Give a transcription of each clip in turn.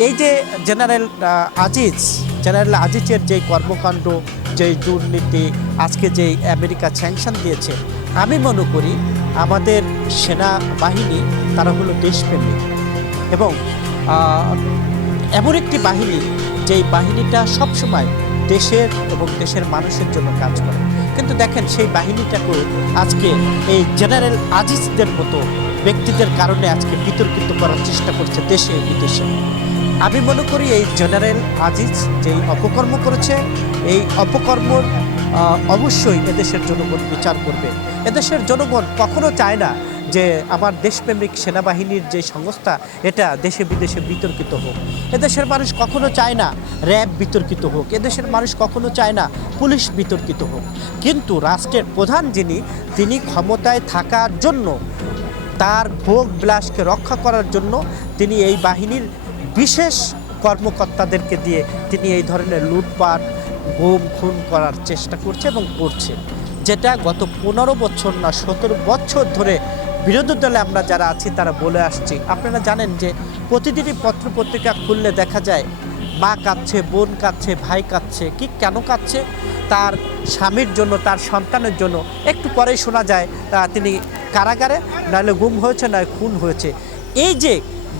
এই যে general Aziz, general আজিজের যে কর্মকাণ্ড যে দুর্নীতি, আজকে যে আমেরিকা স্যাংশন দিয়েছে, আমি মনে করি আমাদের সেনা বাহিনী তারা হলো দেশপ্রেমিক। এবং এমন একটি বাহিনী, যেই বাহিনীটা সবসময় দেশের এবং দেশের মানুষের জন্য কাজ করে। কিন্তু দেখেন সেই বাহিনীটাকে আজকে এই জেনারেল আজিজদের মতো ব্যক্তিদের কারণে আজকে বিতর্কিত করার চেষ্টা করছে দেশে বিদেশে। আমি মনে করি এই জেনারেল আজিজ যেই অপকর্ম করেছে, এই অপকর্ম অবশ্যই এদেশের জনগণ বিচার করবে। এদেশের জনগণ কখনো চায় না যে আমার দেশপ্রেমিক সেনাবাহিনীর যে সংস্থা, এটা দেশে বিদেশে বিতর্কিত হোক। এদেশের মানুষ কখনো চায় না র্যাব বিতর্কিত হোক, এদেশের মানুষ কখনো চায় না পুলিশ বিতর্কিত হোক। কিন্তু রাষ্ট্রের প্রধান যিনি, তিনি ক্ষমতায় থাকার জন্য, তার ভোগ বিলাসকে রক্ষা করার জন্য তিনি এই বাহিনীর বিশেষ কর্মকর্তাদেরকে দিয়ে তিনি এই ধরনের লুটপাট, গুম, খুন করার চেষ্টা করছে এবং করছে। যেটা গত পনেরো বছর না, সতেরো বছর ধরে বিরোধী দলে আমরা যারা আছি, তারা বলে আসছি। আপনারা জানেন যে প্রতিদিনই পত্রপত্রিকা খুললে দেখা যায়, মা কাঁদছে, বোন কাঁদছে, ভাই কাঁদছে। কি কেন কাঁদছে? তার স্বামীর জন্য, তার সন্তানের জন্য। একটু পরেই শোনা যায় তিনি কারাগারে, নাহলে গুম হয়েছে নয় খুন হয়েছে। এই যে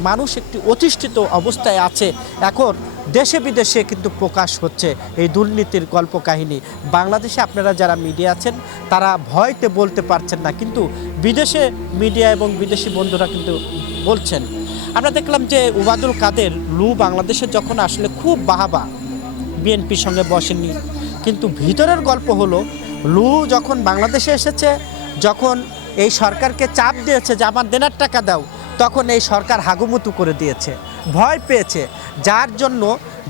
মানুষ একটি অতিষ্ঠিত অবস্থায় আছে, এখন দেশে বিদেশে কিন্তু প্রকাশ হচ্ছে এই দুর্নীতির গল্প কাহিনী বাংলাদেশে আপনারা যারা মিডিয়া আছেন, তারা ভয়তে বলতে পারছেন না, কিন্তু বিদেশে মিডিয়া এবং বিদেশি বন্ধুরা কিন্তু বলছেন। আমরা দেখলাম যে উবাদুল কাদের লু বাংলাদেশে যখন আসলে খুব বাহাবা বিএনপির সঙ্গে বসেননি, কিন্তু ভিতরের গল্প হলো, লু যখন বাংলাদেশে এসেছে, যখন এই সরকারকে চাপ দিয়েছে যে আমার দেনার টাকা দাও, তখন এই সরকার হাগুমুতু করে দিয়েছে, ভয় পেয়েছে। যার জন্য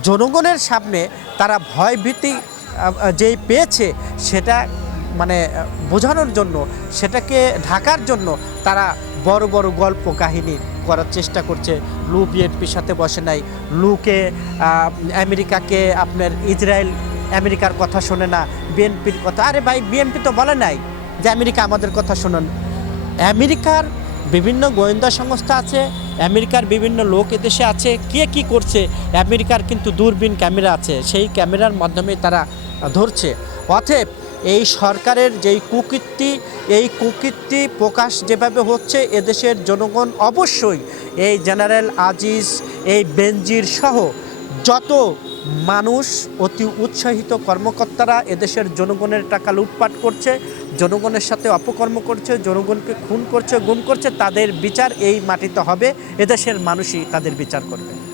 জনগণের সামনে তারা ভয় ভীতি যেই পেয়েছে সেটা মানে বোঝানোর জন্য, সেটাকে ঢাকার জন্য তারা বড় বড় গল্প কাহিনী করার চেষ্টা করছে। লু বিএনপির সাথে বসে নাই। লুকে আমেরিকাকে আপনার ইসরায়েল, আমেরিকার কথা শোনে না, বিএনপির কথা। আরে ভাই, বিএনপি তো বলে নাই যে আমেরিকা আমাদের কথা শোনেন। আমেরিকার বিভিন্ন গোয়েন্দা সংস্থা আছে, আমেরিকার বিভিন্ন লোক এদেশে আছে, কে কি করছে, আমেরিকার কিন্তু দূরবীন ক্যামেরা আছে, সেই ক্যামেরার মাধ্যমে তারা ধরছে। অতএব এই সরকারের যেই কুকীর্তি, এই কুকীর্তি প্রকাশ যেভাবে হচ্ছে এদেশের জনগণ অবশ্যই এই জেনারেল আজিজ, এই বেনজির সহ যত মানুষ অতি উৎসাহিত কর্মকর্তারা এদেশের জনগণের টাকা লুটপাট করছে জনগণের সাথে অপকর্ম করছে, জনগণকে খুন করছে, গুম করছে, তাদের বিচার এই মাটিতে হবে, এদেশের মানুষই তাদের বিচার করবে।